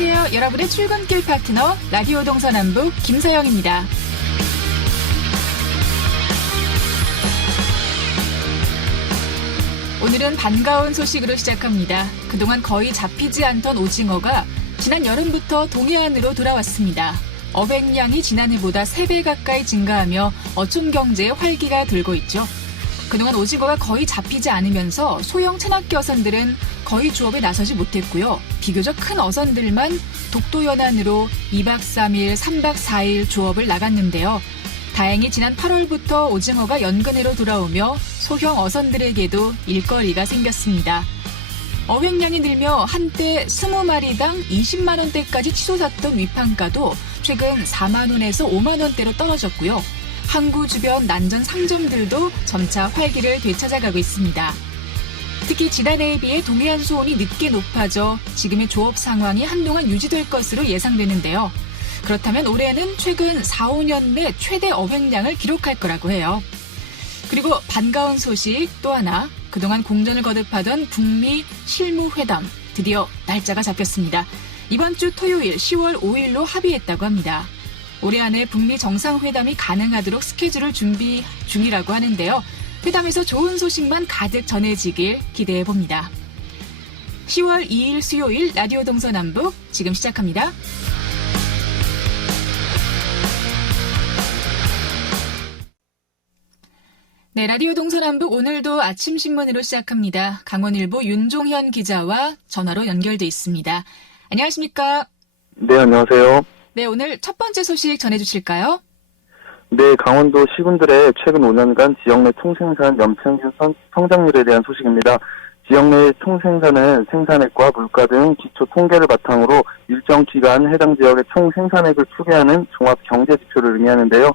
안녕하세요. 여러분의 출근길 파트너 라디오 동서남북 김서영입니다. 오늘은 반가운 소식으로 시작합니다. 그동안 거의 잡히지 않던 오징어가 지난 여름부터 동해안으로 돌아왔습니다. 어획량이 지난해보다 3배 가까이 증가하며 어촌 경제에 활기가 돌고 있죠. 그동안 오징어가 거의 잡히지 않으면서 소형 체납기 어선들은 거의 조업에 나서지 못했고요. 비교적 큰 어선들만 독도 연안으로 2박 3일, 3박 4일 조업을 나갔는데요. 다행히 지난 8월부터 오징어가 연근해로 돌아오며 소형 어선들에게도 일거리가 생겼습니다. 어획량이 늘며 한때 20마리당 20만 원대까지 치솟았던 위판가도 최근 4만 원에서 5만 원대로 떨어졌고요. 항구 주변 난전 상점들도 점차 활기를 되찾아가고 있습니다. 특히 지난해에 비해 동해안 수온이 늦게 높아져 지금의 조업 상황이 한동안 유지될 것으로 예상되는데요. 그렇다면 올해는 최근 4, 5년 내 최대 어획량을 기록할 거라고 해요. 그리고 반가운 소식 또 하나, 그동안 공전을 거듭하던 북미 실무회담 드디어 날짜가 잡혔습니다. 이번 주 토요일 10월 5일로 합의했다고 합니다. 올해 안에 북미 정상회담이 가능하도록 스케줄을 준비 중이라고 하는데요. 회담에서 좋은 소식만 가득 전해지길 기대해봅니다. 10월 2일 수요일 라디오 동서남북 지금 시작합니다. 네, 라디오 동서남북 오늘도 아침 신문으로 시작합니다. 강원일보 윤종현 기자와 전화로 연결돼 있습니다. 안녕하십니까? 네, 안녕하세요. 네, 오늘 첫 번째 소식 전해주실까요? 네, 강원도 시군들의 최근 5년간 지역 내 총생산 연평균 성장률에 대한 소식입니다. 지역 내 총생산은 생산액과 물가 등 기초 통계를 바탕으로 일정 기간 해당 지역의 총생산액을 추계하는 종합 경제 지표를 의미하는데요.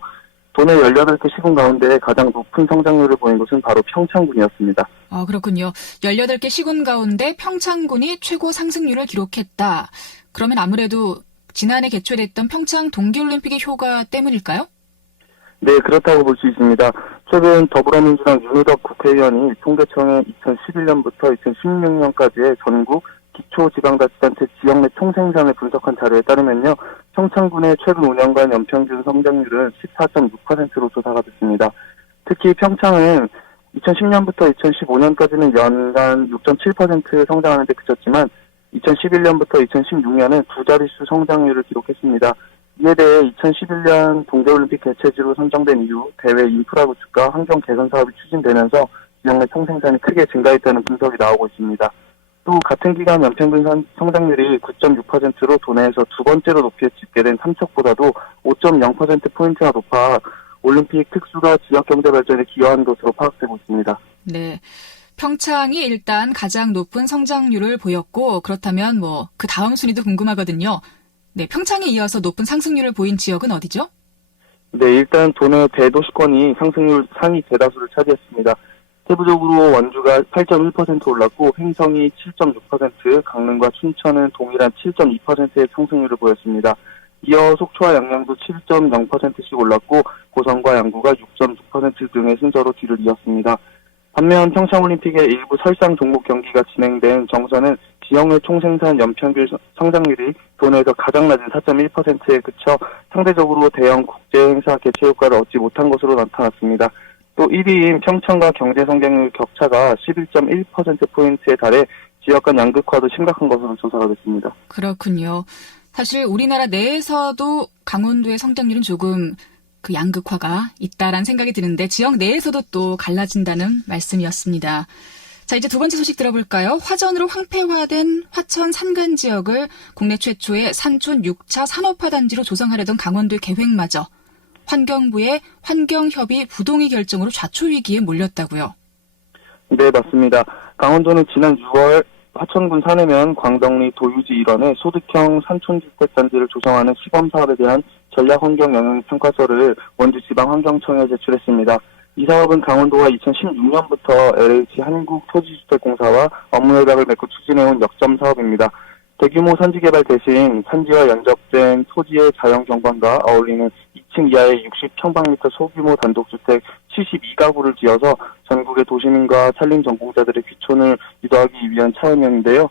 도내 18개 시군 가운데 가장 높은 성장률을 보인 곳은 바로 평창군이었습니다. 그렇군요. 18개 시군 가운데 평창군이 최고 상승률을 기록했다. 그러면 아무래도 지난해 개최됐던 평창 동계올림픽의 효과 때문일까요? 네, 그렇다고 볼 수 있습니다. 최근 더불어민주당 윤우덕 국회의원이 통계청에 2011년부터 2016년까지의 전국 기초지방자치단체 지역 내 총생산을 분석한 자료에 따르면요. 평창군의 최근 5년간 연평균 성장률은 14.6%로 조사가 됐습니다. 특히 평창은 2010년부터 2015년까지는 연간 6.7% 성장하는 데 그쳤지만 2011년부터 2016년은 두 자릿수 성장률을 기록했습니다. 이에 대해 2011년 동계올림픽 개최지로 선정된 이후 대외 인프라 구축과 환경 개선 사업이 추진되면서 지역 내 총생산이 크게 증가했다는 분석이 나오고 있습니다. 또 같은 기간 연평균 성장률이 9.6%로 도내에서 두 번째로 높이 집계된 삼척보다도 5.0%포인트나 높아 올림픽 특수가 지역 경제 발전에 기여한 것으로 파악되고 있습니다. 네. 평창이 일단 가장 높은 성장률을 보였고, 그렇다면 그 다음 순위도 궁금하거든요. 네, 평창에 이어서 높은 상승률을 보인 지역은 어디죠? 네, 일단 도내 대도시권이 상승률 상위 대다수를 차지했습니다. 세부적으로 원주가 8.1% 올랐고 횡성이 7.6%, 강릉과 춘천은 동일한 7.2%의 상승률을 보였습니다. 이어 속초와 양양도 7.0%씩 올랐고 고성과 양구가 6.6% 등의 순서로 뒤를 이었습니다. 반면 평창올림픽의 일부 설상 종목 경기가 진행된 정선은 지역 내 총생산 연평균 성장률이 도내에서 가장 낮은 4.1%에 그쳐 상대적으로 대형 국제행사 개최 효과를 얻지 못한 것으로 나타났습니다. 또 1위인 평창과 경제 성장률 격차가 11.1%포인트에 달해 지역 간 양극화도 심각한 것으로 조사가 됐습니다. 그렇군요. 사실 우리나라 내에서도 강원도의 성장률은 조금 양극화가 있다라는 생각이 드는데 지역 내에서도 또 갈라진다는 말씀이었습니다. 자, 이제 두 번째 소식 들어볼까요? 화전으로 황폐화된 화천 산간 지역을 국내 최초의 산촌 6차 산업화단지로 조성하려던 강원도의 계획마저 환경부의 환경협의 부동의 결정으로 좌초위기에 몰렸다고요? 네, 맞습니다. 강원도는 지난 6월 화천군 산해면 광덕리 도유지 일원에 소득형 산촌주택단지를 조성하는 시범사업에 대한 전략환경영향평가서를 원주지방환경청에 제출했습니다. 이 사업은 강원도가 2016년부터 LH 한국토지주택공사와 업무 협약을 맺고 추진해온 역점 사업입니다. 대규모 산지개발 대신 산지와 연접된 토지의 자연경관과 어울리는 2층 이하의 60평방미터 소규모 단독주택 72가구를 지어서 전국의 도시민과 산림 전공자들의 귀촌을 유도하기 위한 차원이었는데요.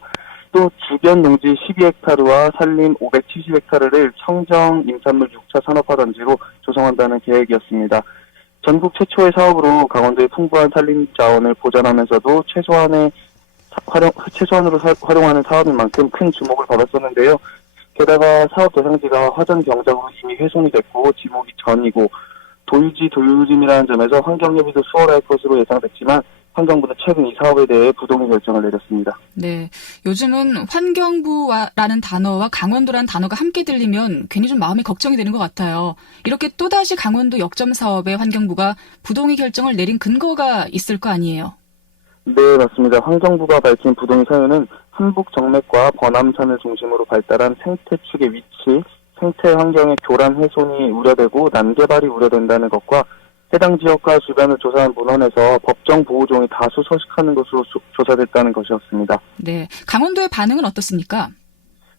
또 주변 농지 12헥타르와 산림 570헥타르를 청정 임산물 6차 산업화 단지로 조성한다는 계획이었습니다. 전국 최초의 사업으로 강원도의 풍부한 산림 자원을 보존하면서도 최소한으로 활용하는 사업인 만큼 큰 주목을 받았었는데요. 게다가 사업 대상지가 화전 경작으로 이미 훼손이 됐고 지목이 전이고 도유지임이라는 점에서 환경협의도 수월할 것으로 예상됐지만 환경부는 최근 이 사업에 대해 부동의 결정을 내렸습니다. 네, 요즘은 환경부라는 단어와 강원도라는 단어가 함께 들리면 괜히 좀 마음이 걱정이 되는 것 같아요. 이렇게 또다시 강원도 역점 사업에 환경부가 부동의 결정을 내린 근거가 있을 거 아니에요? 네, 맞습니다. 환경부가 밝힌 부동의 사유는 한북 정맥과 번암산을 중심으로 발달한 생태축의 위치, 생태 환경의 교란 훼손이 우려되고 난개발이 우려된다는 것과 해당 지역과 주변을 조사한 문헌에서 법정 보호종이 다수 서식하는 것으로 조사됐다는 것이었습니다. 네, 강원도의 반응은 어떻습니까?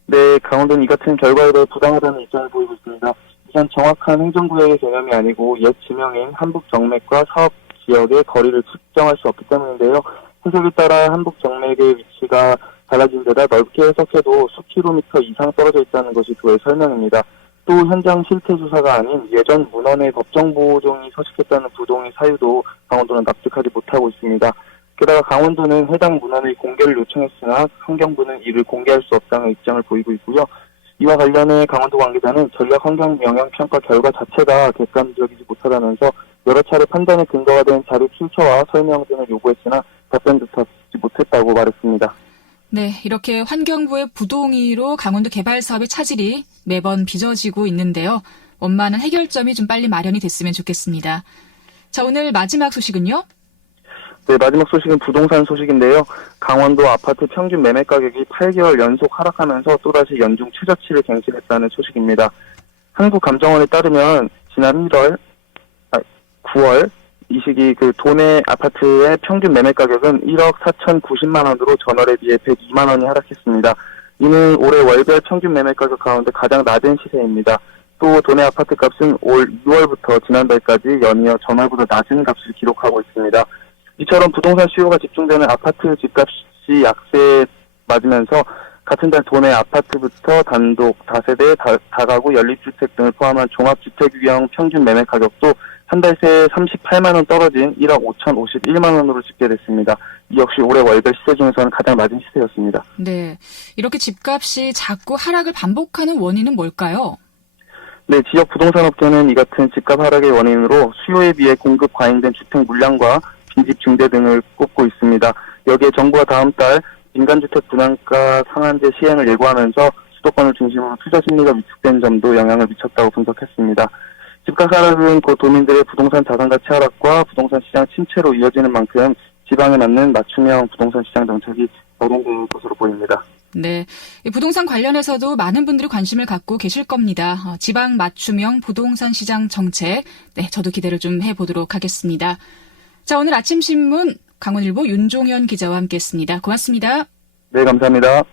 네, 강원도는 이 같은 결과에 대해 부당하다는 입장을 보이고 있습니다. 우선 정확한 행정구역의 개념이 아니고 옛 지명인 한북 정맥과 사업 지역의 거리를 측정할 수 없기 때문인데요. 해석에 따라 한북 정맥의 위치가 달라진 데다 넓게 해석해도 수킬로미터 이상 떨어져 있다는 것이 그의 설명입니다. 또 현장 실태 조사가 아닌 예전 문헌의 법정 보호종이 서식했다는 부동의 사유도 강원도는 납득하지 못하고 있습니다. 게다가 강원도는 해당 문헌의 공개를 요청했으나 환경부는 이를 공개할 수 없다는 입장을 보이고 있고요. 이와 관련해 강원도 관계자는 전략 환경 영향 평가 결과 자체가 객관적이지 못하다면서 여러 차례 판단의 근거가 된 자료 출처와 설명 등을 요구했으나 답변도 듣지 못했다고 말했습니다. 네, 이렇게 환경부의 부동의로 강원도 개발 사업의 차질이 매번 빚어지고 있는데요. 원만한 해결점이 좀 빨리 마련이 됐으면 좋겠습니다. 자, 오늘 마지막 소식은요? 네, 마지막 소식은 부동산 소식인데요. 강원도 아파트 평균 매매 가격이 8개월 연속 하락하면서 또다시 연중 최저치를 갱신했다는 소식입니다. 한국감정원에 따르면 지난 9월 이 시기 도내 아파트의 평균 매매 가격은 1억 4,090만 원으로 전월에 비해 102만 원이 하락했습니다. 이는 올해 월별 평균 매매 가격 가운데 가장 낮은 시세입니다. 또 도내 아파트 값은 올 2월부터 지난달까지 연이어 전월보다 낮은 값을 기록하고 있습니다. 이처럼 부동산 수요가 집중되는 아파트 집값이 약세에 맞으면서 같은 달 도내 아파트부터 단독, 다세대, 다가구, 연립주택 등을 포함한 종합주택 유형 평균 매매 가격도 한 달 새 38만 원 떨어진 1억 5,051만 원으로 집계됐습니다. 이 역시 올해 월별 시세 중에서는 가장 낮은 시세였습니다. 네, 이렇게 집값이 자꾸 하락을 반복하는 원인은 뭘까요? 네, 지역 부동산 업계는 이 같은 집값 하락의 원인으로 수요에 비해 공급 과잉된 주택 물량과 빈집 증대 등을 꼽고 있습니다. 여기에 정부가 다음 달 민간주택 분양가 상한제 시행을 예고하면서 수도권을 중심으로 투자 심리가 위축된 점도 영향을 미쳤다고 분석했습니다. 집값 하락은 곧 도민들의 부동산 자산 가치 하락과 부동산 시장 침체로 이어지는 만큼 지방에 맞는 맞춤형 부동산 시장 정책이 마련될 것으로 보입니다. 네, 이 부동산 관련해서도 많은 분들이 관심을 갖고 계실 겁니다. 지방 맞춤형 부동산 시장 정책, 네, 저도 기대를 좀 해보도록 하겠습니다. 자, 오늘 아침 신문 강원일보 윤종현 기자와 함께했습니다. 고맙습니다. 네, 감사합니다.